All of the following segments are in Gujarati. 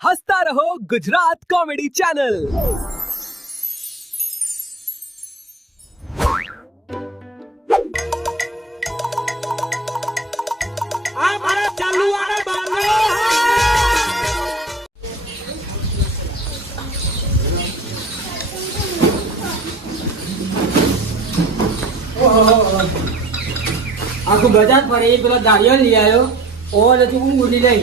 હસતા રહો ગુજરાત કોમેડી ચેનલ. આ મારા ચાલુ વાળા બાનો આખું બજાર પર એ પેલો દાડિયો લઈ આવ્યો ઓ નથી હું ઉડી લઈ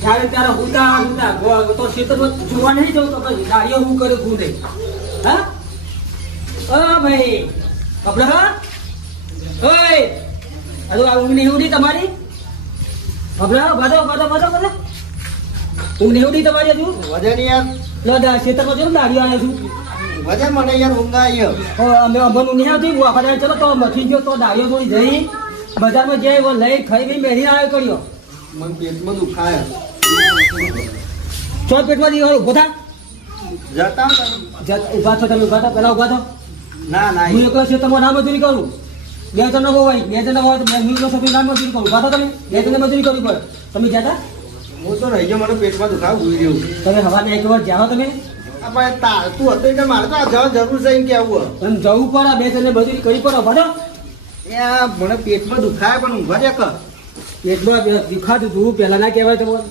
ત્યારે ત્યારે હુતા તો ખેતરમાં જોવા નહીં જવું તો પછી દાડિયો હું કરે હું નહીં હા ભાઈ કપડે હા ઓય અરે આ ઊંઘ નહીં ઉડી તમારી કપડે બધો ઊંઘ નહીં ઉડી તમારી હજુ વજન યાર લો ખેતરમાં જો દાડિયો આવ્યો છું વજન મને યાર ઊંઘ આવ્યો અમે અમનું નહીં આવતી હું આખા ચલો તો મથી ગયો તો દાડિયો થોડી જઈ બજારમાં જઈ એવો લઈ ખાઈ ગઈ મેરી આવ્યો કર્યો મને પેટમાં દુખાય ચો પેટમાં દીવો ઉભો થા જતા ઉભા થો તમે ઉભા થા પેલા ઉભા થો ના ના હું એકલો છે તમારે નામ મજૂરી કરું બે જણ હોય તો હું એકલો છું નામ મજૂરી કરું ઉભા થો તમે બે જણ મજૂરી કરવી પડે તમે જતા હું તો રહી ગયો મને પેટમાં દુખાવ ભૂલી રહ્યું તમે હવાને એક વાર જાઓ તમે આપણે તું હતો એટલે મારે તો આ જવા જરૂર છે એમ કેવું અને જવું પડે બે જણ મજૂરી કરી પડે ઉભા થો એ મને પેટમાં દુખાય પણ ઊંઘવા દે કર પેટમાં દુખાતું તું પહેલા ના કહેવાય તમારે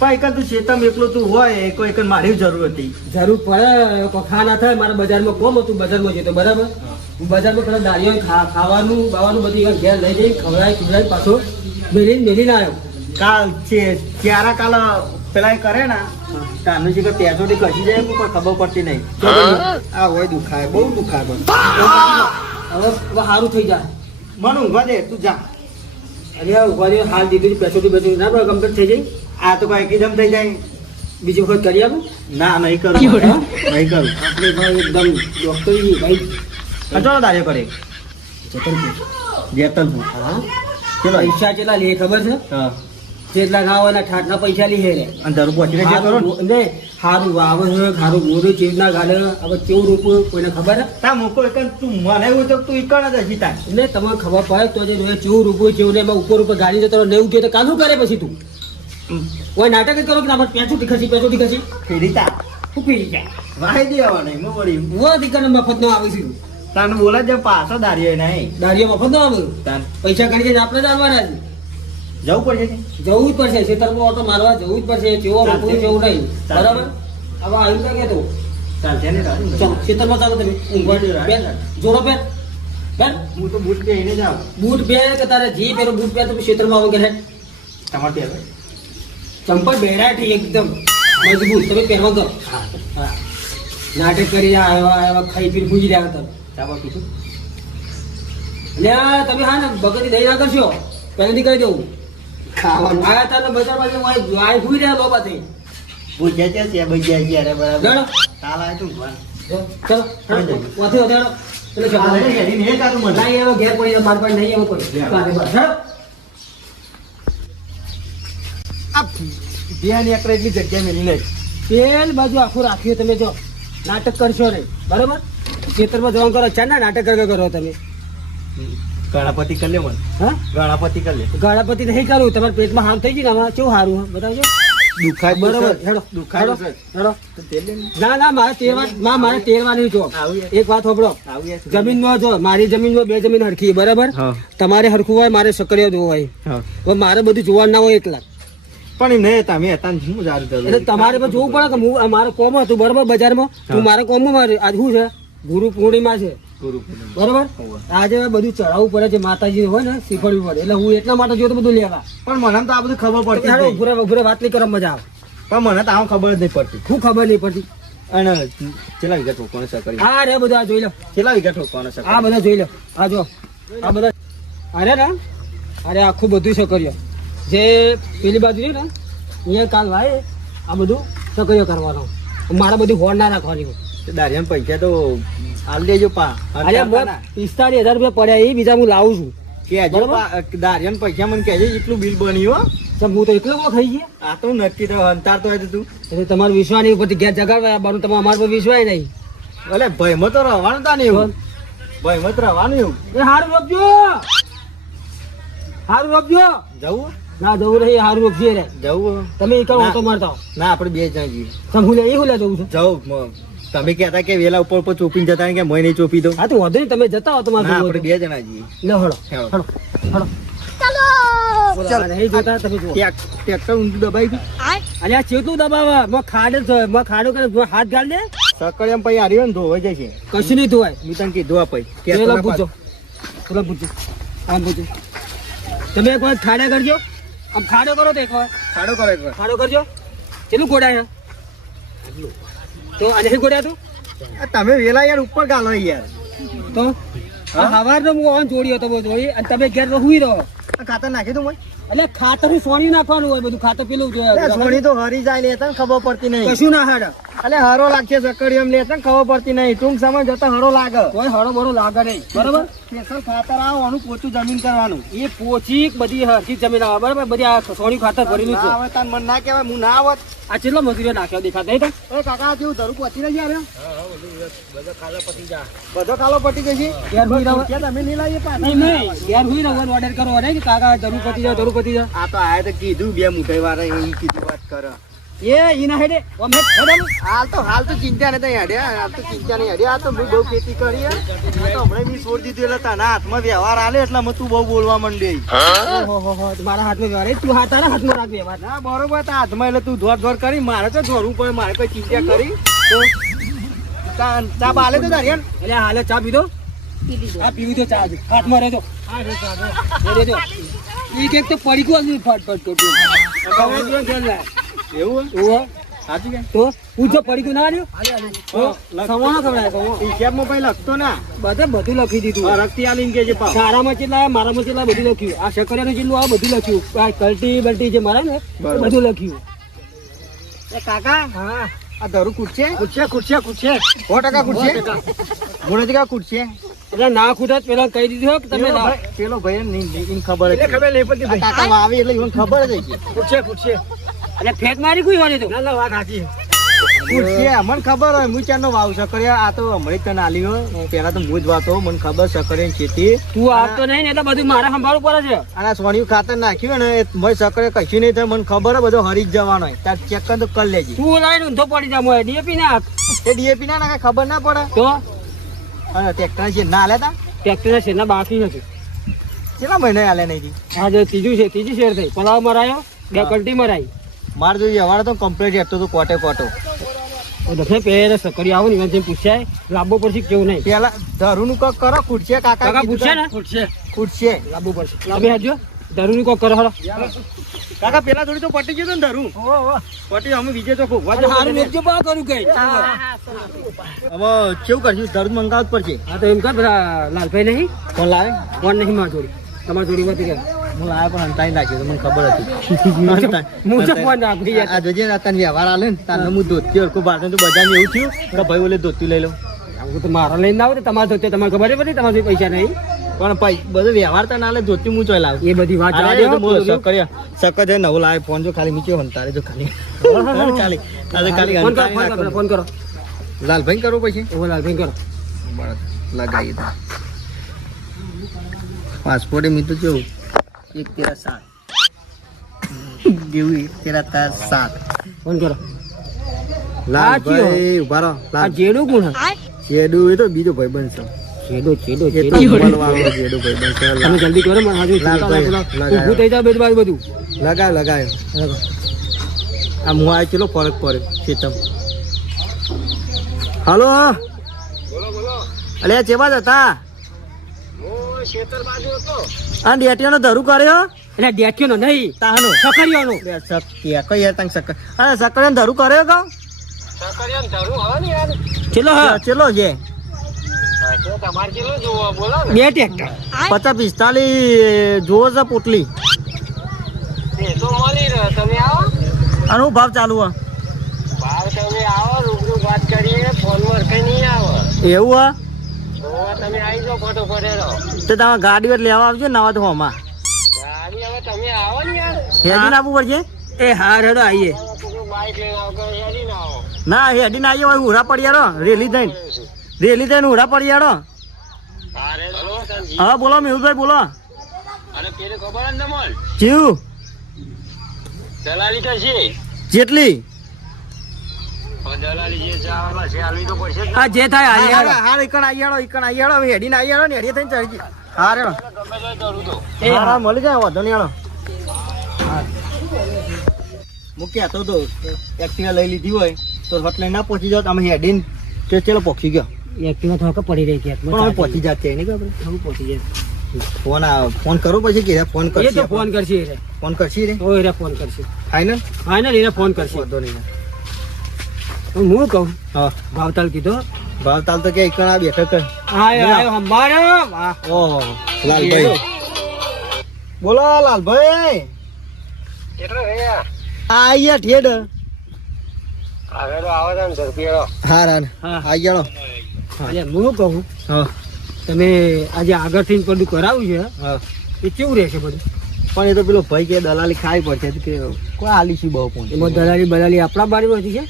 પણ એક તું શેતમ એકલો તું હોય કોઈ એક મારી જરૂર હતી જરૂર પડે ખા ના થાય મારા બજારમાં કોમ હતું બજારમાં જતો બરાબર હું બજારમાં પેલા દાળીઓ ખાવાનું બાવાનું બધી ઘેર લઈ જઈ ખવડાય પાછો મેલીને આવ્યો કાલ છે ક્યારા કાલ પેલા એ કરે ને તાનું છે કે પેસોથી કસી જાય કોઈ ખબર પડતી નહીં આ હોય દુખાય બહુ દુખાય પણ હવે સારું થઈ જાય મને ઊંઘવા દે તું જા અરે ઉભા રહ્યો હાલ દીધું પેસોથી બધું ના કમ્પ્લીટ થઈ જાય આ તો કોઈ એકદમ થઈ જાય બીજી વખત કરી આપું ના નહીં કરું નહીં કરું આપણે ભાઈ એકદમ ડોક્ટર ભાઈ કચોળો દાડ્યો કરે જેતલપુર હા ચલો પૈસા કેટલા લે ખબર છે હા જેટલા ના હોય ઠાઠના પૈસા લે રે અને ધરું પહોંચીને જે કરો ને ને સારું વાવે છે સારું ગોરું ચીજના ગાલે હવે કેવું રૂપું કોઈને ખબર હે તા મૂકો એક તું મને એવું તો તું ઈકણ જ હજી તા એટલે તમને ખબર પડે તો જે જોઈએ કેવું રૂપું કેવું ને એમાં ઉપર ગાડી જતો નેવું કે તો કાનું કરે પછી તું કોઈ નાટક જ કરો કે આપણે પેચું ખસી ફેરી તા શું પી જાય વાહી દેવા નહીં હું વળી હું દીકરાને મફત નો આવે છે તાને બોલા જ પાછો દાડ્યો નહીં દાડીઓ મફત નો આવે તાન પૈસા ગણી જઈને આપણે જ આવવાના છે જવું પડશે જવું જ પડશે ખેતરમાં ઓટો મારવા જવું જ પડશે જેવો રૂપું જેવું નહીં બરાબર હવે આવ્યું ના કે તો ચાલશે ને ચાલો ખેતરમાં ચાલો તમે બેન જોડો બેન બેન હું તો બૂટ પહેરીને જાઉં બૂટ પહેરે કે તારે જી પહેરો બૂટ પહેરે તો ખેતરમાં આવો કે તમારે પહેરે ચંપલ બેરાઠી એકદમ મજબૂત તમે પહેરો તો હા નાટક કરી આવ્યા ખાઈ પીને ભૂજી રહ્યા તમે ચાબા પીશું એટલે તમે હા ને ભગતી દઈ ના કરશો પહેલેથી કહી દઉં ખાવાનું આયા તારે બજાર બાજુ આય ભૂઈ રહ્યા લોબા થઈ ભૂજ્યા છે ભજીયા ગયા બરાબર જાણો કાલ આવે તું ભગવાન ચલો વાથી વધારો એટલે કાલે ઘેરી નહીં તારું મને નહીં એવો ઘેર પડી માર પાસે નહીં એવો કોઈ કાલે બસ આ ધ્યાન એકરે એટલી જગ્યા મેલી નહીં પેલ બાજુ આખું રાખ્યું તમે જો નાટક કરશો નહીં બરોબર ખેતરમાં જવાનું કરો છે ને નાટક કરો તમે ગણપતિ કરી લે મને હા ગણપતિ કરી લે ગણપતિ નહીં કરું તમારા પેટમાં હાર થઈ ગયું ને આમાં કેવું સારું બતાવજો દુખાય બરોબર હેડો દુખાય હેડો તો તેલ લે ને. ના મારે તેરવા નહીં જો એક વાત સાંભળો જમીન નો જો મારી જમીન જો બે જમીન હરખી બરાબર હા. તમારે હરખું હોય મારે સકરિયો જોવો હોય હા. હવે મારે બધું જોવાનું ના હોય એકલા પણ એમ નહીં તમે હતા ને શું જારું જરૂર એટલે તમારે પણ જોવું પડે કે હું મારે કોમ હતું બરાબર બજારમાં તું મારે કોમમાં મારે આજ શું છે ગુરુ પૂર્ણિમા છે ગુરુ પૂનમ. બરોબર આજે બધું ચડાવવું પડે છે માતાજી હોય ને શીખવાડવું પડે એટલે હું એટલા માટે જોતો બધું લેવા પણ મને તો આ બધું ખબર પડતી જ હેડો નહીં. ઉભરે વાત નહીં કરવા મજા આવે પણ મને તો આમ ખબર જ નહીં પડતી શું ખબર નહીં પડતી અને કેટલા વીઘા ઠોકવાનો છે કરી આ રે બધું આ જોઈ લો કેટલા વીઘા ઠોકવાનો છે આ બધા જોઈ લો આ જો આ બધા અરે ના અરે આખું બધું સકર્યો જે પેલી બાજુ છે ને અહીંયા કાલ ભાઈ આ બધું સકર્યો કરવાનો મારે બધું હોડ ના રાખવાની દારિયાના પૈસા તો હાલ દેજો પા અરે 45,000 રૂપિયા પડ્યા એ બીજા હું લાવું છું કેજો દારિયાના પૈસા મને કહેજે એટલું બિલ બન્યું હો હું તો એકલો ખાઈ ગયા આ તો નક્કી તો અંતાર તો હોય તું એટલે તમારો વિશ્વાસ નહીં ઉપરથી ઘેર જગાડવા બારું તમારે અમારા પર વિશ્વાસ નહીં ભલે ભયમાં તો રહેવાનું તા ને એવું ભયમાં તો રહેવાનું એવું એ સારું રોપજો સારું રોપજો જવું ના જવું નહીં હારું રોકજે રે જવું તમે એક ના. ઓટો મારતા હો. ના આપણે બે જણા જઈએ તમે હું લે એ હું લે જવું છે જવું તમે કહેતા કે વેલા ઉપર ઉપર ચોપીને જતા કે મોય નહીં ચોપી દો હા તો વાંધો નહીં તમે જતા હો ના તમારે આપણે બે જણા જઈએ લે હળો હેળો. હળો હળો ચાલ. નહીં જોતા તમે જુઓ ટ્રેક્ટર ઊંધું દબાઈ ગયું અને આ ચેટલું દબાવા માં ખાડો કરે હાથ ગાળ દે સકળ એમ પછી હાર્યો ને ધોવાઈ જાય છે કશું નહીં ધોવાય મેં તને કીધું આ પછી પેલા પૂછો પેલા પૂછો આમ પૂછો તમે એક વાર ખાડા કરજો આમ ખાડો કરો તો એક વાર સાડો કરો એક વાર. ખાડો કરજો કેટલું ગોડાય તો આજે શું ગોડાય તું આ તમે વેલા યાર ઉપર ગાલો યાર તો સવાર તો હું ઓન જોડી હતો બધું અને તમે ઘેર તો હુઈ રહો આ ખાતર નાખી દઉં મોય એટલે ખાતર સોની નાખવાનું હોય બધું ખાતર પેલું સોની તો હરી જાય લેતા ને ખબર પડતી નહીં કશું ના હાડે એટલે હરો લાગશે સકડી એમ લેતા ને ખબર પડતી નહીં ટૂંક સમય જતા હરો લાગે કોઈ હળો બળો લાગે નહીં બરોબર સ્પેશિયલ ખાતર આવો આનું પોચું જમીન કરવાનું એ પોચી બધી હરખી જમીન આવે બરાબર બધી આ સોની ખાતર ભરેલું છે ના આવે તાર મન ના કહેવાય હું ના આવત આ કેટલો મજૂરીઓ નાખ્યો દેખાતા નહીં એ કાકા જેવું ધરું પહોંચી રહી યાર બધો ખાલો પતી જશે ઘેર હુઈ રહો ક્યાં તમે નહીં લાવીએ પાછા નહીં નહીં ઘેર હુઈ રહો ઓર્ડર કરો ને કે કાકા જરૂર પતી જાવ જરૂર પતી જાવ આ તો આયા તો કીધું બે મુઠાઈ વાળા એ કીધું વાત કરે એ ઈના હેડે ઓમે હેડે હાલ તો ચિંતા નથી હેડ્યા હાલ તો ચિંતા નહીં હેડ્યા આ તો મેં બહુ ખેતી કરી યાર. આ તો હમણાં મેં છોડી દીધું એટલે તારા હાથમાં વ્યવહાર આલે એટલે મેં તું બહુ બોલવા માંડી ઓહો મારા હાથમાં વ્યવહાર એ તું હાથ તારા હાથમાં રાખ વ્યવહાર ના બરોબર તારા હાથમાં એટલે તું ધોર કરી મારે તો ધોરવું પડે મારે કોઈ ચિંતા કરી તો ચા બાલે તો તારી એટલે હાલે ચા પીધો આ પીવી તો ચા જ. હાથમાં રહેજો રહેજો એક એક તો પડી ગયો ફટ કરતું એવું ઓહો સાચું કે તો પૂછો પડી ગયું ના રહ્યું સવાણો ખવડાય સવાણો હિસાબમાં ભાઈ લખતો ના બધું લખી દીધું રક્તિ આલીને કે છે પાછો. તારામાં કેટલા મારામાં કેટલા બધું લખ્યું આ શકરિયાનું જેટલું આ બધું લખ્યું આ કલ્ટી બલ્ટી જે મારે ને એ બરોબર. બધું લખ્યું એ કાકા હા આ ધરું કૂટશે કૂટશે 100% કૂટશે ગુણજ કા કૂટશે એટલે ના ખૂટત પેલા કહી દીધું હો કે તમે લાવો. પેલો ભાઈ એને ખબર હતી. ખબર નહીં પડતી આ કાકા વાવી એટલે એને ખબર જ હતી કૂટશે એટલે ફેક મારી કોઈ વાની તો ના વાત સાચી કૂટશે મને ખબર હોય હું ચારનો વાવ સકરિયા આ તો હમણાં તને આલી હોય પેલા તો હું જ વાતો મને ખબર સકરિયા ખેતી તું આવતો નહીં ને એટલે બધું મારે સંભાળવું પડે છે અને આ સોનિયું ખાતર નાખ્યું ને મેં સકરિયા કશું નહીં થાય મને ખબર હોય બધો હરી જ જવાનો હોય તાર ચેક કર તો કરી લેજે તું લાઈન ઊંધો પડી જા મોય ડીએપી નાખ એ ડીએપી ના નાખે ખબર ના પડે તો અને ટ્રેક્ટર છે ના લેતા ટ્રેક્ટરના શેરના બાકી નથી કેટલા મહિને આલે નહીં આ જે ત્રીજી શેર થઈ પલાવ મરાયો બે કલ્ટી મરાઈ મારે જોઈએ હવારે તો કમ્પ્લીટ હેઠતો તો કોટે કોટો દફે પહેરે સકરી આવો ને એમ પૂછાય લાવવો પડશે કે કેવું નહીં પેલા ધરું નું કોક કરો ખૂટશે કાકા કાકા પૂછે ને ખૂટશે લાવવું પડશે તમે હાજો ધરુની કોક કરો હળો કાકા પેલા થોડી તો પટી ગયું ને ધરું પટી અમે બીજે તો ખોખવા હારું મેજો બા કરું કઈ હવે કેવું કરશું ધરું મંગાવવું જ પડશે હા તો એમ કર બધા લાલભાઈ નહીં કોણ લાવે કોણ નહીં માર જોડી તમારી જોડી વધી ગયા હું લાવ્યો પણ અંતાઈ નાખ્યો તો મને ખબર હતી હું તો ફોન રાખી યાર આ જોજે તને વ્યવહાર આલે ને તારે હું ધોતી હરખું બારતું તો બજારમાં એવું થયું કે ભાઈ ઓલે ધોતી લઈ લો આવું તો મારા લઈને આવો તો તમારે તો તમારે ખબર પડી તમારે પૈસા નહીં પણ બધો વ્યવહાર તને આલે ધોતી હું ચોય લાવ એ બધી વાત સકર નવો લાવે ફોન જો ખાલી મૂક્યો ને તારે જો ખાલી ખાલી ફોન કરો લાલભાઈ કરવો પછી એવો લાલભાઈ કરો લગાવી દો પાસપોર્ટ મેં તો જોયું 1/7 જેવું 1/7 ફોન કરો લાલભાઈ ઉભા રહો આ જેડું કોણ શેડુ એ તો બીજો ભાઈ બનશે જેડો એ તો બોલવાનો જેડુ ભાઈ બનશે તમે જલ્દી કરો મને હાજુ લાલભાઈ, ઊભું થઈ જાવ બેડ બાજુ બધું લગાવ્યો આ મું આ ચેલો ફરક પડે ખેતમ હાલો અલે ચેવા હતા આ ડેટિયાનો ધરું કર્યો એટલે ડેટ્યો નો નહીં તાનો સકરિયો નો કઈ યાર તંગ સકર અરે સકરન ધરું કર્યો કો ચલો હા ચેલો છે બે ટ્રેક્ટર 50-45 જોવો છે પોટલી આનો ભાવ ચાલુ હે એવું હે તો તમે ગાડી એટલે લેવા આવજો નવા તો હોમાં હેડી ના આવવું પડશે એ હાર હેડો આવીએ ના હેડી ના આવીએ ઉરા પડિયારો રેલી થઈને ઉરા પડિયારો હા બોલો મેહુલભાઈ બોલો જીવ દલાલી તો છે જેટલી પણ દલાલી જે ચાવલા છે આલવી તો પડશે જ ને. હા જે થાય હાલી હાલો. હાર ઈકણ આઈ આળો હવે હેડીને આઈ આળો ને હેડી થઈને ચડી ગઈ હારે ગમે તો કરું તો એ હા. હા મળી જાય વાંધો નહીં આળો હું કહેતો તો એક્ટિવા લઈ લીધી હોય તો હટ લઈને ના પહોંચી જાવ તમે હેડીને તે ચલો પહોંચી ગયો એક્ટિવા થોડો પડી રહી છે પણ હવે પહોંચી જાત છે નહીં ખબર હું પહોંચી જાય ફોન કરો પછી કે ફોન એ કરશે તો ફોન કરશે રે ફોન કરશી રે ઓય રે ફોન કરશે ફાઈનલ ફાઇનલ એને ફોન કરશે વાંધો નહીં હું કહું હા ભાવતાલ કીધો ભાવ તાલ તો કે ઈકણ આ બેઠક કર આયો હંભારો વાહ ઓહો લાલભાઈ બોલો લાલભાઈ કેટલો રહ્યા આયા ઠેડ હવે તો આવે છે ને ઝડપી હા હા. આઈ ગયો એટલે હું કહું હા તમે આજે આગળથી બધું કરાવ્યું છે હા એ કેવું રહેશે બધું પણ એ તો પેલો ભાઈ કે દલાલી ખાવી પડશે તો કે કોઈ આલી શું બહુ પણ એમાં દલાલી બલાલી આપણા બારીમાં હતી છે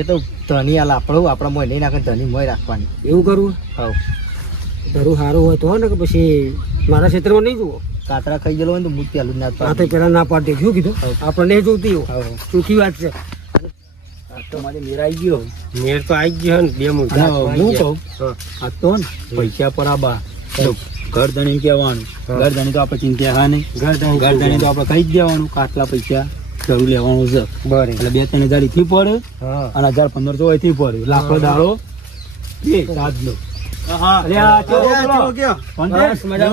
એ તો ધની હાલ આપણું આપણા મોય નહીં નાખે ધની મોય રાખવાની એવું કરવું હા ધરું સારું હોય તો ને કે પછી મારા ક્ષેત્રમાં નહીં જુઓ કાતરા ખાઈ ગયેલો હોય ને તો મૂકી આલું ના આ તો પેલા ના પાડતી શું કીધું આપણે નહીં જોતી એવું હા ચોખ્ખી વાત છે તો મારે મેરા આવી ગયો મેર તો આવી ગયો ને બે હું કહું આ તો ને પૈસા પર આબા ઘર ધણી કહેવાનું ઘર ધણી તો આપણે ચિંતા હા નહીં ઘર ધણી તો આપણે કહી જ દેવાનું કે આટલા પૈસા જરૂર લેવાનું છે બરે એટલે 2-3 હજાર થી પડે હા અને 1,000-1,500 હોય થી પડે લાખો દાડો એ સાધનો અરે આ કેવો ગયો બસ મજા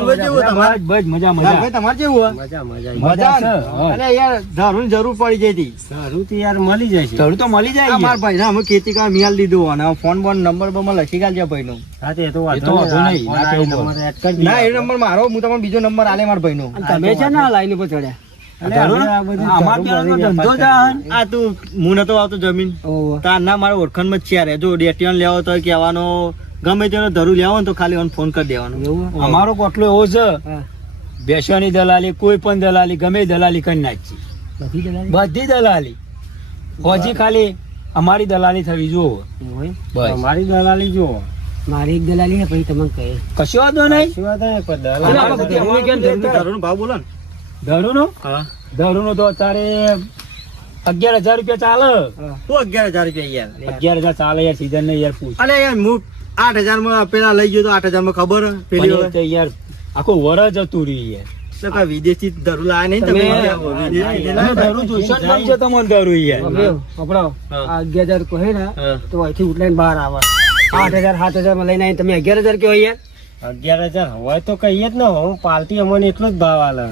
બસ મજા મજા તમારે કેવું મજા મજા છે અરે યાર દારૂની જરૂર પડી જઈ હતી સારું તો યાર મળી જાય છે દારૂ તો મળી જાય અમાર ભાઈ ના અમે ખેતી કા મિયાલ દીધું અને ફોન બોન નંબર પર લખી ગાલજો ભાઈ નો હા તે તો એ તો વાંધો નહીં ના કેવું બોલ. ના એ નંબર મારો હું તમને બીજો નંબર આલે માર ભાઈ નો તમે છે ને લાઈન ઉપર ચડ્યા આ તું હું નતો આવતો જમીન તાર ના મારા ઓળખાણ માં છે જો ડેટિયન લેવો તો કહેવાનો ગમે તેનો ધરું લેવો ને તો ખાલી ફોન કરી દેવાનો અમારો કોટલો એવો છે બેસવાની દલાલી કોઈ પણ દલાલી ગમે એ દલાલી કરી નાખી બધી દલાલી હજી ખાલી અમારી દલાલી થવી જોવો બસ મારી દલાલી જો મારી એક દલાલી ને પછી તમને કહે કશો વાંધો નહીં ધરું ભાવ બોલો ને ધરું નો તો અત્યારે 11,000 રૂપિયા ચાલે શું 11,000 રૂપિયા યાર 11,000 ચાલે યાર સીઝન ને યાર પૂછ અરે યાર હું 8,000 માં પેલા લઈ ગયો તો 8,000 માં ખબર પેલી વખતે યાર આખું વરસ જતું રહ્યું યાર તો કઈ વિદેશી ધરું લાયા નહીં તમે ધરું જોશો જ નહીં છે તમને ધરું યાર કપડાઓ 11,000 કહે ને તો અહીંથી ઉઠલાઈને બહાર આવે 8,000 7,000 માં લઈને આવીને તમે 11,000 કેવો યાર 11,000 હોય તો કહીએ જ ને હું પાલટી અમને એટલો જ ભાવ આલે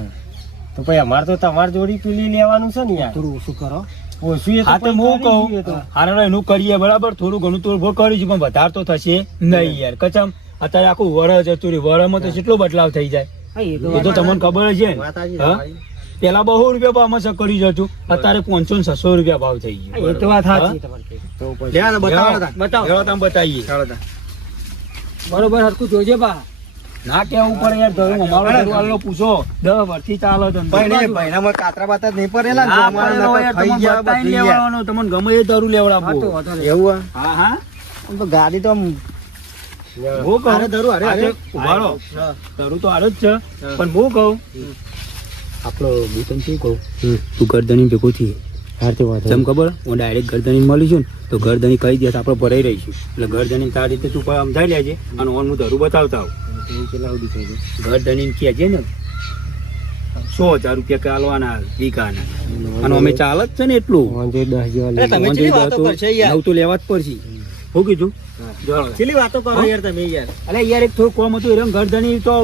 તો પછી અમારે તો તમારી જોડી પેલી લેવાનું છે ને યાર થોડું ઓછું કરો ઓછું એ તો હા તો હું કહું હારે એનું કરીએ બરાબર થોડું ઘણું તો ઉભો કરીશું પણ વધારે તો થશે નહીં યાર કચમ અત્યારે આખું વરસ જતું રહ્યું વરમાં તો કેટલો બદલાવ થઈ જાય હા એ એ તો તમને ખબર છે ને હા? પેલા 200 રૂપિયા ભાવમાં કરી જતું અત્યારે 500-600 રૂપિયા ભાવ થઈ ગયો એ તો વાત સાચી તમારી બતાવો બતાવીએ બરોબર હરખું જોજે બા ના કેવું પડે યાર ધરું અમારો ઘરવાળો પૂછો 10 વર્ષથી ચાલો કાતરા બાતરા નહીં પડેલા તમને ગમે એ ધરું લેવડાવો એવું હા હા તો ગાડી તો હું કહું ઉભારો ધરું તો હારો જ છે પણ હું કહું આપણો હું તને શું કહું તું ગરદણી ભેગો થી જેમ ખબર હું ડાયરેક્ટ ગરદણી મળીશું ને તો ગરદણી કહી દે આપણે ભરાઈ રહીશું એટલે ગરદણી તારી રીતે તું સમજાઈ લેજે અને હું ધરું બતાવતા આવું ગરદણી કહેજે ને 100,000 રૂપિયા કાલવાના વીઘાના અને અમે ચાલ જ છે ને એટલું 9 તો લેવા જ પડશે શું કીધું વાતો કરો યાર તમે યાર અરે યાર એક થોડું કોમ હતું એરમ ગરદણી તો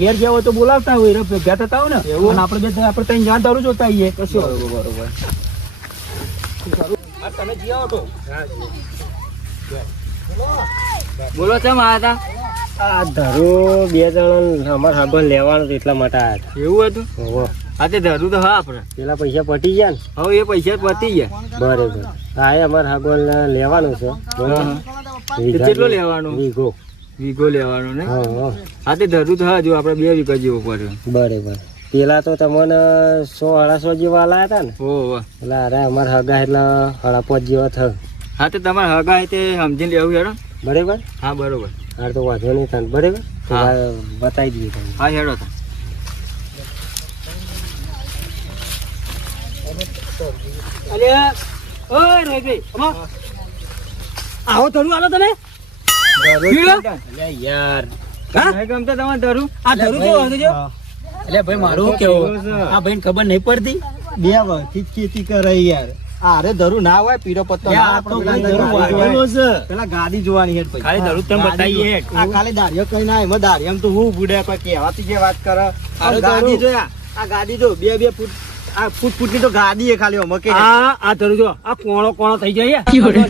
ઘેર ગયા હોય તો બોલાવતા હોય એરમ ભેગા થતા હોય ને અને આપણે ત્યાં જ્યાં દારૂ જોતા આવીએ કશું બરોબર તમે જી આવો તો બોલો છે મારા આ ધરો 2 જણા અમારે હાગલ લેવાનું હતું એટલા માટે આવ્યા હતા એવું હતું ઓહો. હા તે ધરું તો હા આપણે પેલા પૈસા પટી ગયા ને હવે એ પૈસા પતી ગયા બરાબર હા એ અમારે હાગલ લેવાનું છે કેટલો લેવાનું વીઘો વીઘો લેવાનો ને હા હા તે ધરું તો હા જો આપણે 2 વીઘા જેવો પડ્યો બરાબર પેલા તો તમને 100-150 જેવા લાયા હતા ને ઓહો એટલે અરે અમારે હગા એટલે 5.5 જેવા થયું હા તે તમારે હગા તે સમજીને લેવું યાર બરાબર હા બરોબર હાર તો વાંધો નહીં થાય બરાબર તો હા. બતાવી દઈએ તમને હા હેડો તો અલ્યા ઓય રોહિતભાઈ અમા આવો ધરું આલો તમે પીળો? અલ્યા યાર હા નહીં ગમતો તમારે ધરું? આ ધરું કેવો હતો જો એટલે ભાઈ મારું શું કેવું આ ભાઈ ખબર નહીં પડતી 2 વર્ષથી જ ખેતી કરે યાર અરે ધરું ના હોય પીળો પત્તો ના હોય, પણ પેલા ધરું વાગેલો છે. પેલા ગાડી જોવાની હેડ ભાઈ ખાલી ધરું તમે બતાઈએ આ ખાલી દાડિયો કઈ ના એમાં દાડિયામ તો હું બુડે કોઈ કહેવાતી જે વાત કરે આ ગાડી જોયા આ ગાડી જો 2 ફૂટ આ ફૂટની તો ગાડી એ ખાલી ઓમાં કે આ ધરું જો આ કોણો થઈ જાય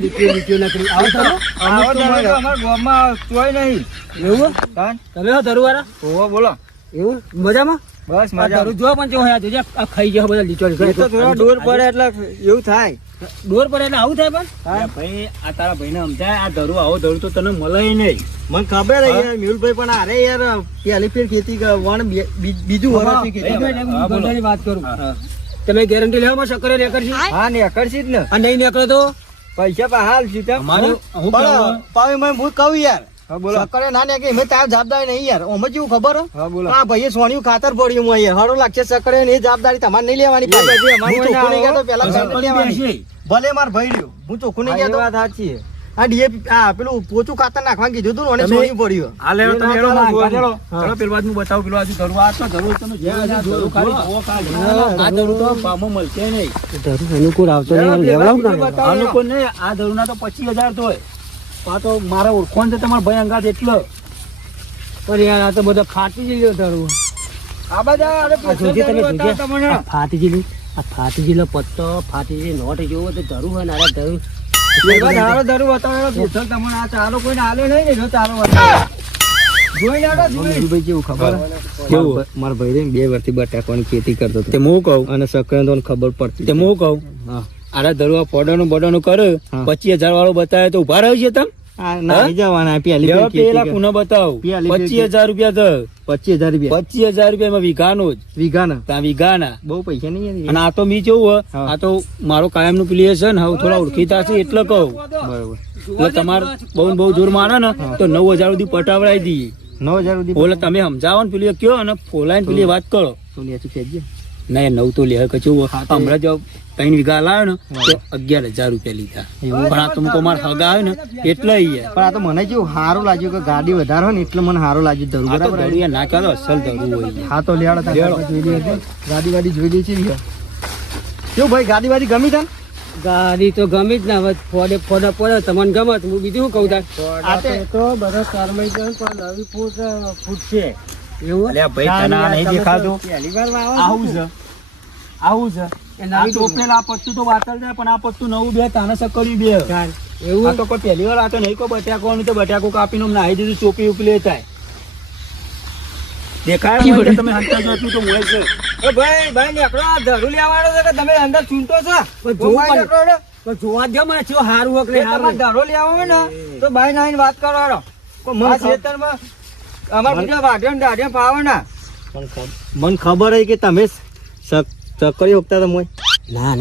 લીટીઓ નકરી આવો ધરું આવો ધરું તો અમારા ગામમાં કોઈ નહીં. એવું કાન તમે હો ધરું વાળા ઓહો બોલો એવું મજામાં બસ આ મજા. ધરું જો પણ જો આ જોજે આ ખાઈ ગયો બધા લીટો એ તો થોડા દૂર પડે એટલે એવું થાય. દોર પડે એટલે આવું થાય પણ ભાઈ આ તારા ભાઈને સમજાય આ ધરું આવો ધરું તો તને મળે નહીં. મને ખબર હે યાર મેહુલભાઈ પણ અરે યાર પહેલી ફેર ખેતી વણ બીજું વર્ષથી ખેતી કરે. હું ધંધાની વાત કરું તમે ગેરંટી લેવામાં સક્કરે રેકરજો હા ને અકળશી જ ને આ નહીં નીકળે તો પૈસા પા હાલ સીધા અમારું હું કહું પાવે મેં હું કહું યાર સક્કરે ના ને કે મેં તાર જવાબદારી નહીં યાર ઓમે જેવું ખબર હો હા ભાઈ સોનિયું ખાતર પડ્યું હું યાર હરો લાગશે સક્કરે ને એ જવાબદારી તમારે નહીં લેવાની હું ચોખ્ખું નહીં કહેતો પહેલા સક્કર લેવાની ભલે માર ભાઈ રહ્યો હું ચોખ્ખું નહીં કહેતો વાત સાચી આ ડીએપી આ પેલું પોચું ખાતર નાખવાનું કીધું તું ને સોનિયું પડ્યું આ લેવો તમે એનો ચલો પેલું બાજુ બતાવો પેલું બાજુ ધરું આ તો ધરું તમે જે ધરું ખાલી જોવો ખાલી આ ધરું તો પામો મળશે નહીં ધરું અનુકૂળ આવતો નહીં લેવડાવું ના અનુકૂળ નહીં આ ધરું ના તો 25,000 તો હોય આ તો મારા ઓળખોણ છે તમારા ભાઈ અંગાત એટલો પણ યાર આ તો બધા ફાટી ગયેલો ધરું આ બધા અરે આ જોજે તમે જોજે આ ફાટી ગયેલું આ ફાટી ગયેલો પત્તો ફાટી ગયેલી નોટ જેવો તો ધરું હોય ને અરે ધરું એવા ધારો ધરું બતાવો પૂછો તમને આ ચાલો કોઈને આલે નહીં ને જો ચાલો બતાવો જોઈને આડો જોઈ ભાઈ કેવું ખબર કેવું મારા ભાઈ રે 2 વર્ષથી બટાકાની ખેતી કરતો હતો તે હું કહું અને સકરે તો ખબર પડતી તે હું કહું હા આરા ધરવા ફોડાનું બડાનું કરે 25,000 વાળો બતાવે તો ઉભા રહ્યો છે તમે નહીં જવાના પેલા પુનઃ બતાવ 25,000 રૂપિયા તો 25,000 રૂપિયા વીઘાનો જ વીઘાના બહુ પૈસા નહીં અને આ તો મી કેવું આ તો મારો કાયમ નું પ્લેયર છે ને હવે થોડા ઓળખીતા છે એટલે કહું બરોબર એટલે તમારે બહુ જોર મારે ને તો 9,000 સુધી પટાવડાવી દઈએ 9,000 સુધી બોલે તમે સમજાવો ને પેલી કયો અને ફોલાઈને પેલી વાત કરો નહીં 9 તો લે કચું હમણાં જો 3 વીઘા લાવ્યો ને તો 11,000 રૂપિયા લીધા પણ આ તો મારે હગા આવ્યો ને એટલે પણ આ તો મને જેવું સારું લાગ્યું કે ગાડી વધારે હોય ને એટલે મને સારું લાગ્યું ધરું બરાબર ના કહેતો અસલ ધરું હોય હા તો લેવાડો ગાડી જોઈ લે છે કેવું ભાઈ ગાડી ગમી તને ગાડી તો ગમી જ ને હવે ફોડે પડે તમને ગમે હું બીજું શું કહું તાર તો બધા કરમાઈ ગયું પણ નવી ફૂટ છે એવું ભાઈ તને નહીં દેખાતું પહેલી વાર આવું છે આ ટોપેલા આ પત્તું તો વાતલ જાય પણ આ પત્તું નવું બે તાને સકડ્યું બે એવું આ તો કોઈ પહેલી વાર આ તો નહીં કોઈ બટાકોનું તો બટાકો કાપીને નાહી દીધું ચોપી ઉપલી થાય દેખાય તમે હંતા જો તો મોય છે ભાઈ નીકળો આ ધરું લેવાનો છે કે તમે અંદર ચૂંટો છો જોવા દે મને શું સારું હોય કે તમારે ધરો લેવો હોય ને તો ભાઈ નાઈને વાત કરો આ ખેતરમાં અમાર બીજા વાઢ્યા દાઢ્યા ફાવે ના મને ખબર હે કે તમે સકરી ઉગતા તો મોય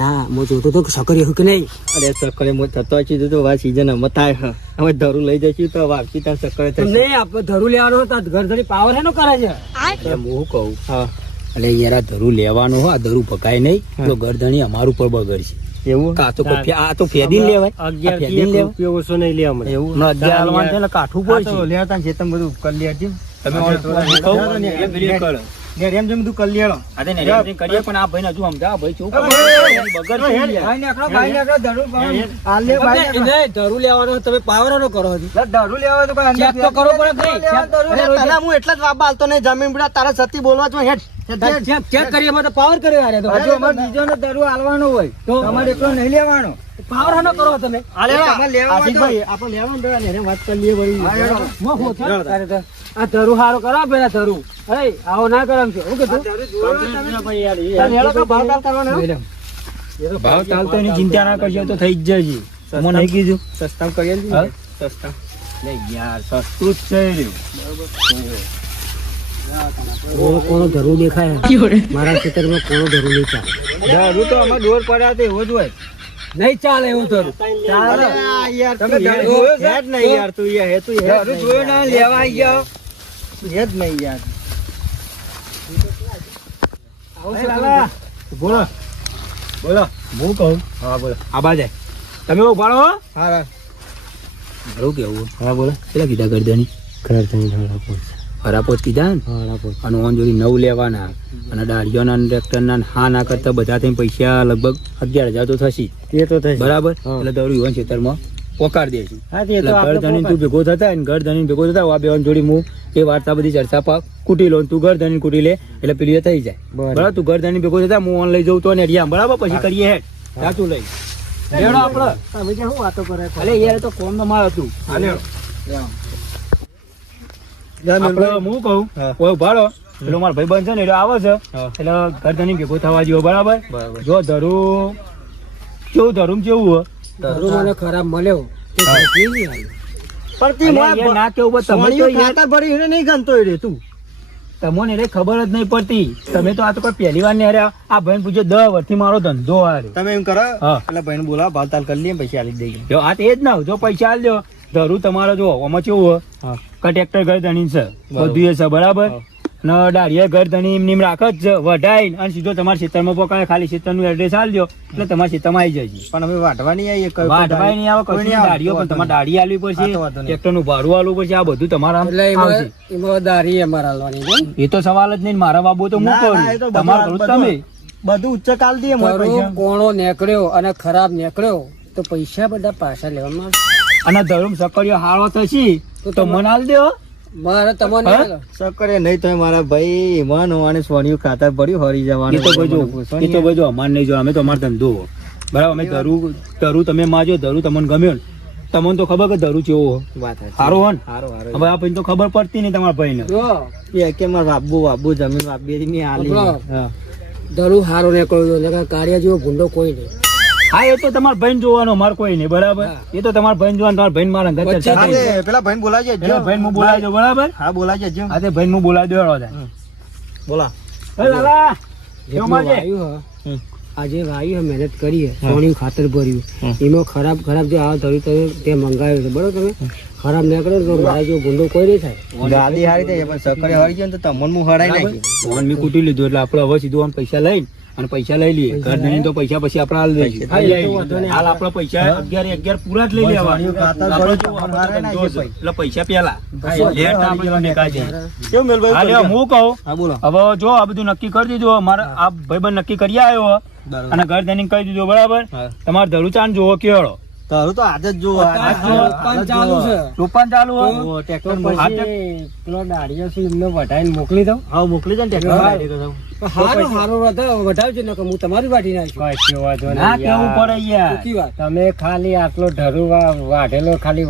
ના હું જોતો તો સકરી હું કે નહીં અરે સકરે મોય થતો છે તો વા સીઝન મતાય હવે ધરું લઈ જઈશું તો વાપસી ત્યાં સકરે થશે નહીં આપણે ધરું લેવાનો તો ઘર ઘડી પાવર હેનો કરે છે હું કહું હા એટલે યાર આ ધરું લેવાનું હોય આ ધરું પકાય નહીં તો ગરદણી અમારું પર બગડશે એવું આ તો ફેદી લેવાય 11 રૂપિયા ઓછો નહીં લેવા મને એવું 11 આલવાનું છે કાઠું પડશે લેતા છે તમે બધું કરી લેજો તમે નેરેમ જેમ તું કરી લેડો અરે નેરેમ જેમ કરીએ પણ આ ભાઈ હજુ સમજા ભાઈ ચૂપ બગર ભાઈ નેકળો ધરું લેવાનો તમે પાવર નો કરો ધરું લેવા તો કોઈ ચેક તો કરો પડે પેલા હું એટલા જ વાપ આલતો નહીં જમીન બડા તારા સતી બોલવા છો હેઠ ચેક કરીએ તો પાવર કર્યો આરે તો હજુ અમાર બીજો ને ધરું આલવાનો હોય તો તમારે એકલો નહીં લેવાનો પાવર નો કરો તમે આશિકભાઈ આપણે લેવાનું પેલા નેરેમ વાત કરી લઈએ ભાઈ આ ધરું હારો કરો પેલા ધરું અરે આવો ના કરમ છે ઓકે ભાવ ચાલતો એની ચિંતા ના કરજો તો થઈ જ જશે મને નહીં કીધું સસ્તા કરીએ સસ્તા યાર સસ્તું જ છે કોનો ધરું દેખાય મારા ખેતરમાં કોનો ધરું નહીં ચાલે ધરું તો અમે દોર પડ્યા તો એવો જ હોય નહીં ચાલે એવું ધરું ચાલે યાર તમે હેડ નહીં યાર તું યાર હે તું હેડ જોયો ના લેવા ગયા હેડ નહીં યાર બોલો બોલો હું કહું હા બોલો આ બાજે તમે ઉભાડો હો હા મારું કેવું હા બોલો પેલા કીધા ગરદની ઘર થઈને હરાપોચ કીધા ને અને ઓન જોડી 9 લેવાના અને દાડીઓના ટ્રેક્ટરના હા ના કરતા બધા થઈને પૈસા લગભગ 11,000 તો થશે તે તો થશે બરાબર હા. એટલે દોડું યુવાન ખેતરમાં પોકાર દેશું હા તે એટલે તો ઘર ધણી તું ભેગો થતા ને ઘર ધણી ભેગો થતા આ બે જોડી હું એ વાર્તા બધી ચર્ચા કૂટી લો તું ઘર ધણી કૂટી લે એટલે પેલી એ થઈ જાય બરાબર. બરાબર તું ઘર ધણી ભેગો થતા હું ઓન લઈ જઉં તો ને અડિયા બરાબર પછી કરીએ હેડ સાચું લઈ લેડો આપડે તમે જે શું વાતો કરે અલે યાર એ તો કોમ તો માર હતું આપણે હું કહું હા. કોઈ ઉભાડો પેલો મારો ભાઈ બંધ છે ને એટલે આવે છે હા. એટલે ઘર ધણી ભેગો થવા જેવો બરાબર બરાબર. જો ધરું કેવું ધરું કેવું હોય ધરું મને ખરાબ મળ્યો તે હા. ભેગી નહીં આવી. પડતી અલે યાર ના કેવું પણ તમે તો યાર ખાતર ભરી એને નહીં ગણતો રે તું તમને એટલે ખબર જ નહીં પડતી તમે તો આ તો કોઈ પહેલી વાર નહીં હાર્યા આ ભાઈ પૂછે 10 વર્ષથી મારો ધંધો હાર્યો તમે એમ કરો હા. એટલે ભાઈને બોલાવો ભાવતાલ કરી લઈએ પૈસા આલી દઈએ જો આ તો એ જ ના જો પૈસા આલજો ધરું તમારો જો આમાં કેવું હોય હા કે ટ્રેક્ટર ઘર ધણી છે બરાબર. બધું એ છે બરાબર હા. ને દાડિયા ઘર ધણી એમ નેમ રાખે જ છે વઢાઈને અને સીધો તમારા ખેતરમાં પકાય ખાલી ખેતરનું એડ્રેસ આલજો એટલે તમારા ખેતરમાં આવી જશે પણ અમે વાટવા નહીં આવીએ કઈ વાઢવાય નહીં આવે કોઈ કશું નહીં આવે. દાડિયો પણ તમારે દાડી આલવી પડશે હા, તો વાંધો નહીં. ટ્રેક્ટરનું ભાડું આલવું પડશે આ બધું તમારા એટલે આવશે એમાં દારી અમારે હાલવાની છે. એ તો સવાલ જ નહીં મારા બાબુ તો હું ના, ના, એ તો કરું બધું તમારે કરું તમે બધું ઉચ્ચ કાલ દઈએ મોય ધરું પૈસા કોણો નીકળ્યો અને ખરાબ નીકળ્યો તો પૈસા બધા પાછા લેવામાં આવશે. અને ધરું સકડીઓ હારો થશે તો મને આલ દેવો મારે તમને હા? સકરે નહીં તો મારા ભાઈ ઈમાન હોવાની સોનિયું ખાતર ભર્યું હરી એ જવાનું તો બધું એ તો બધું અમાર નહીં જો અમે તો અમારો ધંધો બરાબર અમે ધરું તમે માજો ધરું તમને ગમ્યો ને તમને તો ખબર કે ધરું કેવો હો. વાત સાચી. હારો હો ને હારો હારો હવે આ ભાઈ તો ખબર પડતી નહીં તમારા ભાઈને જો એ કે મારા બાબુ જમીન વાપી ની આલી આપણો. હા. ધરું હારો નીકળ્યો નકર કાળિયા જેવો ભૂંડો કોઈ નહીં. હા એ તો તમારા ભાઈને જોવાનો મારે કોઈ નહીં બરાબર હા. એ તો તમારા ભાઈને જોવાનું તમારા ભાઈને મારા ઘર વચ્ચે ચર્ચા થઈ. હા, તે પેલા ભાઈને બોલાવજે પેલા ભાઈને હું બોલાવી દઉં બરાબર હા બોલાવજે જો હા તે ભાઈને હું બોલાવી દઉં હેડો તાર. બોલા એ લાલા કેવું જેટલું મારજે? વાયુ હ, હમ. આજે વાયુ હ, મહેનત કરી હે, હા. સોનિયું ખાતર ભર્યું હમ. એમાં ખરાબ જે આ ધરું તમે તે મંગાવ્યું છે બરોબર તમે ખરાબ નીકળે તો મારા જેવો ભૂંડો કોઈ નહીં થાય. ગાદી હારી થઈ પણ સકરે હરી જાય ને તો તમને હું હરાઈ નાખી ફોન મેં કૂટી લીધું એટલે આપણે હવે સીધું આમ પૈસા લઈને અને પૈસા લઈ લઈએ ઘર ધણી તો પૈસા પછી આપણે હાલ દઈશું હા, એ તો વાંધો નહીં. હાલ આપણે પૈસા 11 પૂરા જ લઈ બસ, લેવા વાળીયું ખાતર આપણે ભરો, જો આપણે હારે ના ધંધો છે. ભાઈ. એટલે પૈસા પેલા હા, લેટ ના આપણે જોડે કાઢીએ. કેવું મેલભાઈ હાલે પૈસા? હું કહું હા બોલો હવે જો આ બધું નક્કી કરી દીધું મારે આ ભાઈબંધ નક્કી કરી આવ્યો બરાબર. અને ઘર ધણી કહી દીધું બરાબર હા. તમારે ધરું ચાન જોવો કેળો તારું તો આજ જ જોવો આજ જ જોવો. પણ ચાલુ છે. રૂપાન ચાલુ હોય ઓ, ટ્રેક્ટર તો પર પછી પેલો દાડિયો છે એમને વઢાઈને મોકલી દઉં. હા મોકલી જાય ને ટ્રેક્ટર હા. ગાડી તો. હારો હારો વઢાવજો ને હું તમારી વાટી નાખીશ. ના કેવું પડે યાર સાચી વાત. તમે ખાલી આટલો ઢરું વાઢેલો ખાલી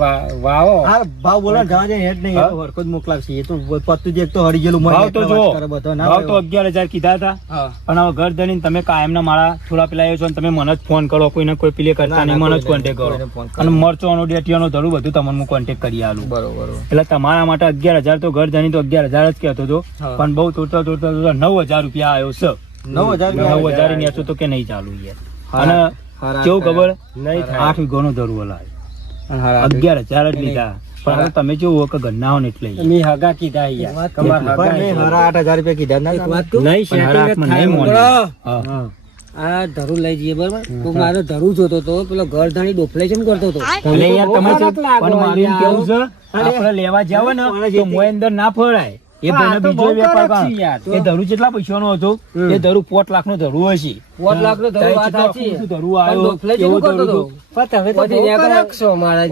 વાવો હા ભાવ બોલો ને, જવા દે હેડ નહીં એ તો હરખો જ મોકલાવશે એ તો પત્તું જે એક તો હરી ગયેલું ભાવ તો જો બધો ના ભાવ તો 11,000 કીધા હતા હા. પણ હવે ઘર ધણીને તમે કાયમના મારા થોડા પેલા આવ્યો છો ને તમે મને જ ફોન કરો કોઈને કોઈ પેલે કરતા ના, નહીં ના, મને જ કોઈને કોન્ટેક કરો કોઈને phone કરો. અને મરચોનો ડેટિયાનો ધરું બધું તમને હું કોન્ટેક કરી આલું બરોબર એટલે તમારા માટે 11,000 તો ઘર ધણી તો 11,000 જ કહેતો હતો હા. પણ બહુ તોડતા 9,000 રૂપિયા આવ્યો છે 9,000 9,000 નેચું તો કે નહીં ચાલુ યાર હારા- અને હારા કેવું ખબર નહીં થાય. 8 વીઘાનો ધરું હલાય હારા. 11,000 જ લીધા પણ હવે તમે કેવું કે ગન્ના હો ને એટલે મેં હગા કીધા યાર. તમારા હગા પણ મેં હારા 8,000 રૂપિયા કીધા ના એક વાત કહું? નહીં પણ હારા હાથમાં નહીં મોને. બરાબર. હા. આ ધરું લઈ જઈએ બરાબર તો મારે ધરું જોતો હતો પેલો ઘર ધાણી ડોફલે છે કરતો હતો એટલે યાર તમે ખરાબ છે, લાગો પણ મારું એમ યાર. કેવું છે આપણે લેવા જાવ ને તો મોય અંદર ના ફળાય એ ભાઈને આ તો બીજો બહુ વેપાર કડક છે કાં. યાર. એ ધરું કેટલા પૈસાનો હતો એ ધરું 5 લાખનો ધરું હશે 5 લાખનો ધરું વાત સાચી. શું ધરું પણ આવ્યો ડોફલે છે કેવો કરતો ધરું હતો. હતું? ઓથી નેકળો-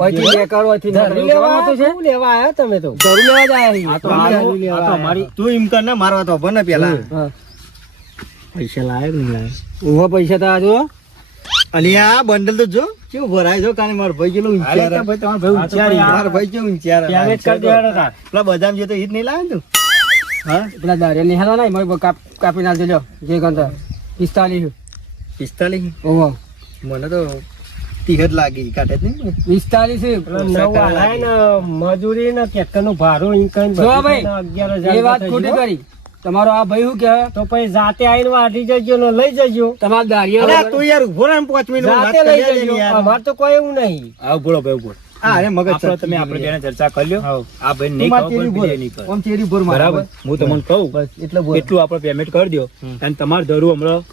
ઓથી નેકળો, ઓથી નેકળો. કહેવાનું છે? લેવા આયા તમે તો ધરું લેવા જ આયા છીએ. આ તો હારું, આ તો અમારી તું એમ કર ને મારવા તો ભલે પેલા હા. પૈસા લાયક નહીં લાયક ઉભા પૈસા તો આ જો અલિયા બંડલ તો જો કેવું ભરાય જો કાલે મારો ભાઈ કેટલો અરે તો ભાઈ તમારો ભાઈ ઊંચારી. મારો ભાઈ કેવું ઊંચાર ત્યારે જ કરી દેવાના હતા. પેલા બદામ જે તો ઈ જ નહીં લાવે ને તું હા પેલા દારિયા નિહાળવા નહીં મારી કાપી નાખજો લ્યો જે ગંતા 45 45 ઓહો મને તો 30 જ લાગી કાઢે જ નહીં 45 પેલો નવ આલાય ને મજૂરી ને ટ્રેક્ટર નું ભાડું ઈ કઈ જો ભાઈ, 11,000 એ વાત ખોટી કરી તમારો આ ભાઈ શું કે તો પછી જાતે આવીને વાટી જજો ને લઈ જજો તમારા અરે દારિયા તું યાર ઉભો રહે ને 5 મિનિટ વાત જાતે લઈ કરી જજો યાર અમાર તો કોઈ એવું નહીં આવ બોલો ભાઈ બોલ અરે મગજ આપણે તમે આપણે બેને ચર્ચા કરી લ્યો હાવ. આ ભાઈ નહીં તું માર કહો ચેરી પણ બોલ. બીજે નહીં કહો. આમ ચેરી બોલ મારા બરાબર હું તમને કહું બસ એટલે બોલ એટલું આપણે પેમેન્ટ કરી દો અને તમારું ધરું હમણાં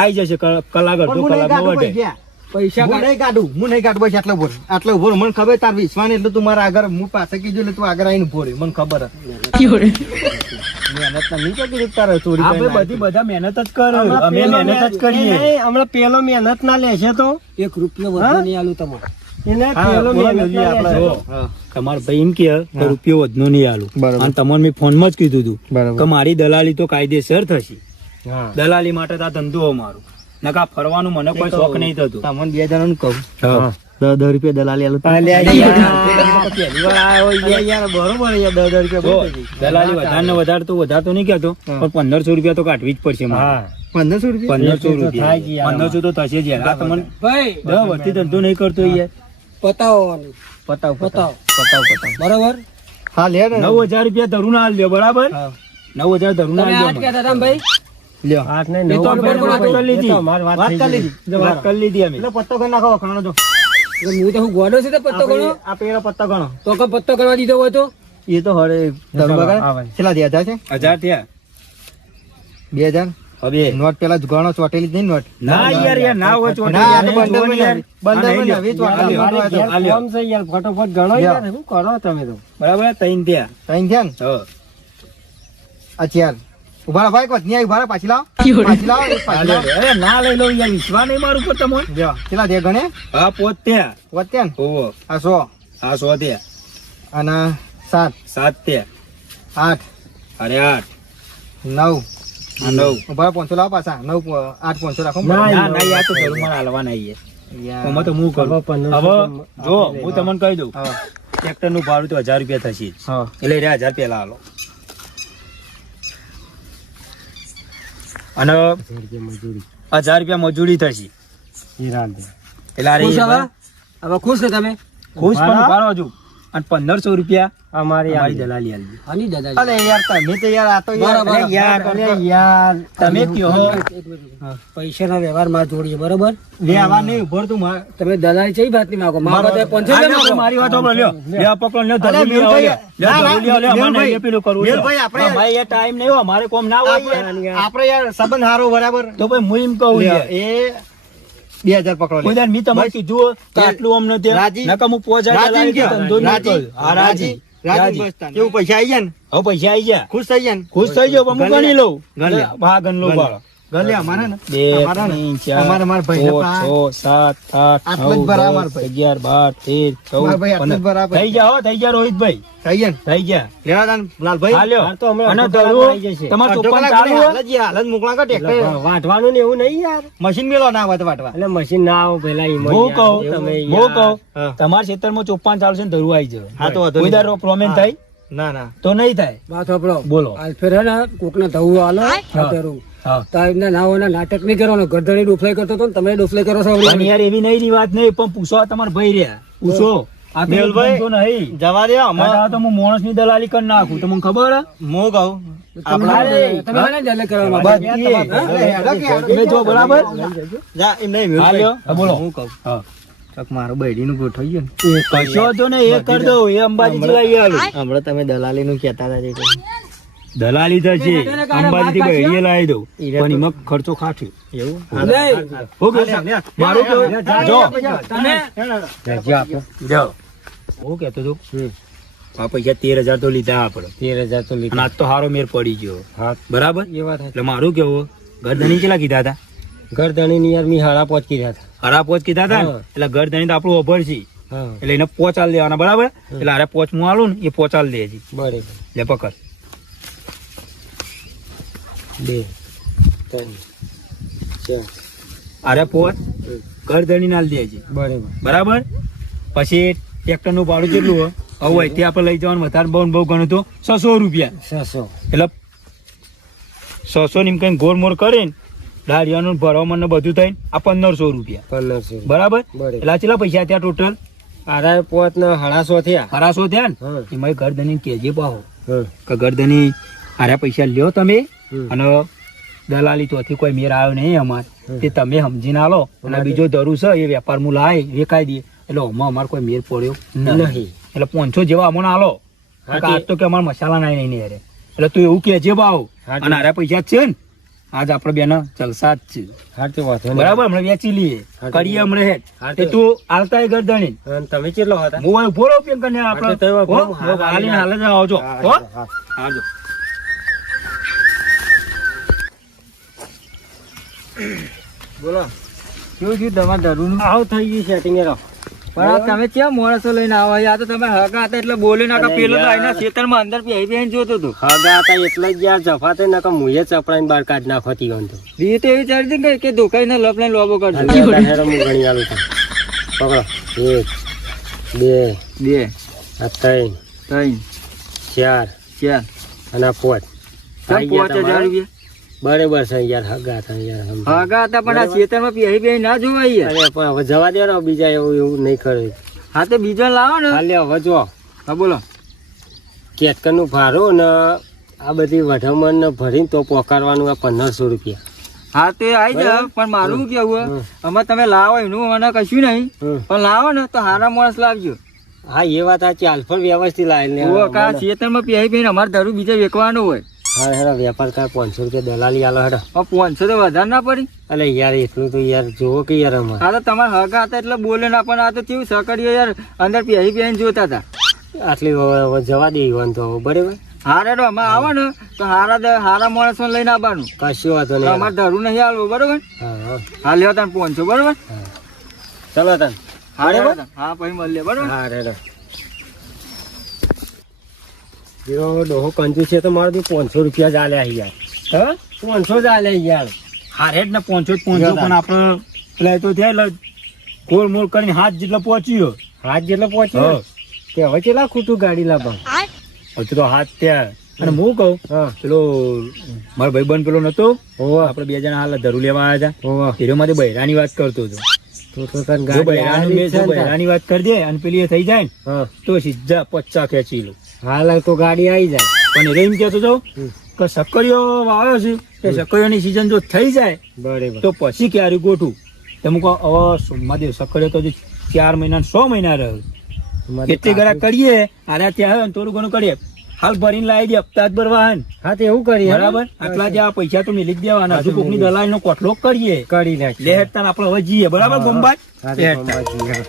આઈ જશે કલાક અડધો કલાકમાં વટે. પૈસા હું નહીં કાઢું બસ આટલો ઉભો રહો. મને ખબર તાર વિશ્વાસ એટલે તું મારા આગળ હું પાસે કીધું એટલે તું આગળ આવીને ઉભો રહ્યો. મને ખબર હતી મહેનત ના નહીં કરી તારે ચોરી આપણે કરીને બધી બધા મહેનત જ કરે અમે મહેનત જ કરીએ. હમણાં પેલો મહેનત ના લેશે તો 1 રૂપિયો વધુ નહીં આલું તમારે. એને હા, પેલો બોલો મહેનત જોજી, ના આપણે લેશે. જો. હા. તમારા ભાઈ એમ કે હા. રૂપિયો વધનો નહીં આલું બરાબર. અને તમને મેં ફોનમાં જ કીધું હતું બરાબર. કે મારી દલાલી તો કાયદેસર થશે. હા. દલાલી માટે તો આ ધંધો મારો નકા ફરવાનું મને કોઈ શોખ નહીં થતું. તમને 2 જણાનું કહું હા. 10 રૂપિયા દલાલી આલું. પહેલી વાર આયો યાર બરોબર યાર 10 રૂપિયા જો, બહુ થઈ ગઈ. દલાલી વધારે ને વધારે તો વધારે તો નહીં કહેતો હા. પણ 1500 રૂપિયા તો કાઢવી જ પડશે મારે. હા 1500 રૂપિયા 1500 તો થાય જ રૂપિયા યાર. 1500 તો થશે જ યાર. આ તમને ભાઈ વધી ધંધો નહીં કરતો યાર. પતાવવાનું. પતાવ પતાવ. પતાવ બરાબર. હા લે ને 9000 રૂપિયા ધરું ના લ્યો બરાબર. હા 9000 ધરું ના તમે આજ લ્યો. કહેતા હતા ને ભાઈ લ્યો આઠ ને એ તો નવ આપણે વાત કરી લીધી. વાત કરી લીધી. જો વાત કરી લીધી અમે. એટલે પત્તો કરી નાખો વખાણો જો એટલે હું તો હું ગોડો છું તો પત્તો ગણો આ પેલો પત્તો ગણો તો કે પત્તો કરવા દીધો હોય તો એ તો હરે હા, કેટલા ભાઈ. 1000 છે 1000 થયા 2000 હવે નોટ પેલા જ ગણો ચોટેલી જ નહીં નોટ ના યાર યાર ના હોય ચોટલી. ના, આ તો યાર, બંદર યાર. બંદર આ નહીં બંદર વીસ વાટલા લ્યો. નોટ હોય તો. આ લ્યો. ફટોફટ ગણો યાર શું કરો તમે તો બરાબર 3 થયા. ત્રણ થયા ને હા. આ ચાર ઉભા રહો ભાઈ કોથની આવી ઉભા રહો પાછી લાવો પાછી લાવો એક આ પાછી લ્યો. લાવો અરે ના લઈ લો યાર વિશ્વાસ નહીં મારું પર તમને. લ્યો કેટલા દે ગણે હા 5 થયા. વધ્યા ને ઓહો આ 100 આ 100 થયા. અને 7 7 થયા. 8 અરે 8 9 આ 9. ઉભા રહો 500 લાવો પાછા 9 8 500 રાખો ના ના યાર તો ધરું મને હાલવાના યાર. યાર. આમાં તો હું કરું. હવે જો હું તમને કહી દઉં હા ટ્રેક્ટર નું ભાડું તો 1000 રૂપિયા થશે જ. હા એટલે રે 1000 પેલા હાલો અને 1000 રૂપિયા મજૂરી થશે. એટલે આ ખુશ રહી હવે હવે ખુશ ને તમે ખુશ પણ ઉભારો હજુ. અને 1500 રૂપિયા અમારી અમારી દલાલી આલવી. હની દાદા અરે યાર તમે તો યાર આ તો યાર બરાબર. અરે યાર અરે યાર તમે કયો પૈસાના વ્યવહાર માં જોડીએ બરોબર લેવા નહીં ઉભર તું માર તમે દલાલી ચઈ વાત ની માગો માગો તો 500 આ લે લ્યો, માગો. મારી વાત સાંભળો, લ્યો. લ્યો, આ પકડો, લ્યો, અરે, ધરું લ્યો, મેલભાઈ, લ્યો, ના, ધરું લ્યો, લ્યો, મેલભાઈ, મને એ પેલું કરવું છે. મેલભાઈ, આપણે ભાઈ, એ ટાઈમ નહીં હોય, અમારે કોમ ના હોય યાર. આપણે યાર સંબંધ હારો બરાબર તો ભાઈ હું એમ કહું લ્યો, યાર. એ 2000 પકડો કોઈ લે. દાડ મેં તમારે કીધું કે આટલું અમને ત્યાં રાજી. નકર હું 5000 રાજી દલાલી કયો? ધંધો નહીં રાજી. કરું. હા, રાજી. રાજી બસ તાન. કેવું પૈસા આવી ગયા ને હવે પૈસા આવી ગયા. ખુશ થઈ ગયા ને ખુશ થઈ જાઓ, પણ હું ગણ લે. ગણી લઉં. ગણ લે. હા, ગણ લઉં, ગણ લે. બાળો. ગણ લે અમારે ને 2 અમારા ને 3 4 અમારે મારા ભાઈને 5 6 7 8 આટલું જ ભરા મારા 9 ભાઈ. 10 11 12 13 મારા ભાઈ આટલું જ 14 ભરા 15 થઈ ગયા હો, થઈ ગયા રોહિતભાઈ, થઈ ગયા ને થઈ ગયા. લેવા તાન લાલભાઈ હા, લ્યો. તો હમણાં અને અડધો ધરું, કલાક આવી જશે. તમારે અડધો 54 કલાક ચાલુ નહીં, હોય? હાલ જ હાલ જ મોકલા કા ટેક્ટર વાટવાનું ને એવું નહીં યાર મશીન મેલો ના હોય તો વાટવા એટલે મશીન ના આવો પેલા ઈમો હું યાર. કહું, તમે હું યાર. કહું, હા. તમારા ક્ષેત્રમાં 54 ચાલશે ને ધરું આવી જાય. હા, તો વાંધો કોઈ નહીં. દાડો પ્રોબ્લેમ હા. થાય ના ના તો નહીં થાય. વાત સાંભળો બોલો. આલ્ફેર હે ને કોકના ધવું આલો ખાતરું હા. તો એમના ના હોય ને નાટક નહીં કરવાનું ગરદડી ડોફલાઈ કરતો હતો ને તમે ડોફલાઈ કરો છો પણ યાર એવી નહીં ની વાત નહીં, પણ પૂછો આ તમારા ભાઈ રહ્યા, પૂછો. આ તો મેહુલભાઈ, ધંધો નહીં. જવા દે આ તો હું માણસની દલાલી કરી નાખું, તમને ખબર હે? હું કહું તમે મને દલાલી કરવા બસ માંગો. એ. તમે જો બરાબર. જા એમ નહીં હા, લ્યો. હા, બોલો. હું કહું હા. ચક મારું બૈડીનું ગોઠવાઈ ગયું ને કશો વાંધો નહીં, એ કરી દઉં, એ અંબાજી જવાઈ આલું. હમણાં તમે દલાલીનું કહેતા હતા જે દલાલી થશે, અંબાજી થી બહેડીએ લાવી દઉં, પણ એમાં ખર્ચો ખાઠ્યો. એવું નહીં. હું કહું? મારું કેવું? જો. જો. હું કહેતો હતો, આ પૈસા 13,000 તો લીધા આપણે, 13,000 તો અને લીધા આજ તો હારો મેર પડી ગયો. હા બરાબર? એ વાત એટલે મારું કેવું, ગરદણી કેટલા કીધા હતા? ઘરધણી ની યાર મી હાડા પહોંચી રહ્યા હતા હરા પોચ કીધા હતા ને? હા. એટલે ગરદણી તો આપણું ઓભર છે, હા એટલે એને પોચાલ દેવાના. બરાબર? એટલે હારે પોચ હું આલું ને એ પોચાલ દે છે. બરાબર લે પકડ. 2 3 4 હારે પોચ ગરદણી ના દે છે. બરાબર બરાબર? પછી ટ્રેક્ટર નું ભાડું કેટલું હોય? હવે અહીંથી આપણે લઈ જવાનું વધારે બહુ ગણું તો 600 રૂપિયા. 600 એટલે 600 ની કઈ ગોળ મોર કરીને દાળિયાનું ભરવામાં ને બધું થઈને આ 1500 રૂપિયા. 1500 બરાબર? બરાબર. એટલે આ કેટલા પૈસા થયા ટોટલ? આરા પોત ને 150 થયા 1200 થયા ને? હા. એમાં ગરદની કેજે પાહો હા કે ગરદની આરા પૈસા લ્યો તમે, હમ. અને દલાલી તોથી કોઈ મેર આવ્યો નહીં અમારે, તે તમે સમજીને આલો. અને બીજો ધરું છે એ વેપાર માં લાય વેકાઈ દે, એટલે આમાં અમારે કોઈ મેર પડ્યો નહીં. એટલે 500 જેવા અમને આલો. હા, આજ તો કે અમારે મસાલા નાઈ નહીં યાર, એટલે તું એવું કેજે ભાવ. હા, અને આરા પૈસા જ છે ને આજ આપણે બેનો જલસા જ છે હા તે વાંધો નહીં. બરાબર હમણાં વેચી લઈએ હા, કરીએ હમણાં હેડ હા, એ તું આવતા એ ગરદણી અને તમે કેટલો હતા? હું અહીં ઉભો રહું પેન કરીને હા, આપણે તો તમે હો? હા, હાલીને હાલે જ આવજો હા, હો હા. આવજો બોલો શું થયું તમારે ધરુનું? આવું થઈ ગયું સેટિંગ એરો. પણ આ તમે ક્યાં માણસો લઈને આવો? આ તો તમે હગા હતા એટલે બોલે ના કે અરે પેલો તો યાર. એના ખેતરમાં અંદર પહેરી જોતો હતો. હગા હતા એટલે જ યાર જફા થઈ નકર મુએ ચપડાઈને બહાર કાઢ નાખતી હોન તો. એ તો એવી ચાલતી ને કે ધોકાઈ ને લપ લઈને લોબો કરજો. હાલ હેરો હું ગણી આલું છું. પકડો. 1 2 બે 3 ત્રણ 4 ચાર અને 5. ચાલ 5000 રૂપિયા બરાબર છે યાર હગા હતા યાર સમજો. હગા હતા પણ આ ખેતરમાં પહેરી ના જોવાય યાર. અરે પણ હવે જવા દે ને બીજા એવું નહીં કરે. હા તો બીજો લાવો ને. હાલે હવે જો હા બોલો. કેતકરનું ભાડું ને આ બધી વઢમણ ને ભરીને તો પોકારવાનું આ 1500 રૂપિયા. હા તો એ આવી જાવ પણ મારું શું કેવું અમે તમે લાવો એનું મને કશું નહીં હમ. પણ લાવો ને તો હારા માણસ લાવજો. હા એ વાત સાચી હાલફળ વ્યવસ્થિત લાવી ઓ કા ખેતરમાં પહેરી અમારે ધરું બીજે વેચવાનું હોય. હા હેડો વેપાર કર 500 રૂપિયા દલાલી આલો હેડો. 500 તો વધારે ના પડી. અલે યાર એટલું તો યાર જોવો કે યાર અમારે આ તો તમારા હગા હતા એટલે બોલે ના પણ આ તો કેવું સકડીઓ યાર અંદર પહેરી જોતા હતા. આટલી હવે જવા દે ઈવન તો હવે બરાબર. હારે તો અમે આવો ને તો હારા માણસો લઈને આવવાનું. કશું વાંધો નહીં. અમારે ધરું નહીં આવવું બરોબર. હા હા હા લેવા તને 500 બરોબર. હા ચલો તન. હા હા પછી મળીએ બરોબર. હા હેડો. જો ડોહો કંજૂસ છે તો મારે તો 500 રૂપિયા જ આલ્યા યાર. હા 500 જ આલ્યા યાર. હારેડ ને 500 પણ આપણે પેલા તો થયા એટલે ગોળ મોળ કરીને હાથ જેટલો પહોંચ્યો હાથ જેટલો પહોંચ્યો હા. તે હવે કેટલા ખૂટું ગાડી લાવવા. હજુ તો હાથ ત્યાં અને હું કહું હા પેલો મારો ભાઈબંધ પેલો નતો હોવા આપણે બે જણા હાલ ધરું લેવા આવ્યા હોવા હતા એમાંથી બૈરાની વાત કરતો હતો તો તને જો ગાડી બૈરાનું આલી મેં જ છે જો ને તાર. બૈરાની વાત કરી દે અને પેલી એ થઈ જાય ને હા તો સીધા 50 ખેંચી લો હાલ તો ગાડી આવી જાય. પણ એમ કહેતો હતો હમ. કે સક્કરીઓ વાવ્યો છે તે સક્કરીઓની સિઝન જો થઈ જાય બરાબર. તો પછી ક્યારે ગોઠવું તમે કહો હવે સોમવારે સક્કરીઓ તો હજી 4 મહિના 6 મહિના રહ્યો કેટલી ગરા કરીએ આના ત્યાં હોય ને થોડું ઘણું કરીએ હાલ ભરીને લાવી દે હપ્તા જ ભરવા હે ને. હા તો એવું કરીએ બરાબર આટલા જે આ પૈસા તો મેલી જ દેવાના હજુ કોકની દલાલ નો કોઠલો કરીએ કરી નાખીએ. લે હેડતા આપણે હવે જઈએ બરાબર ગોમબાજ હા, લે હેડતા. ગોમબાજી, હા.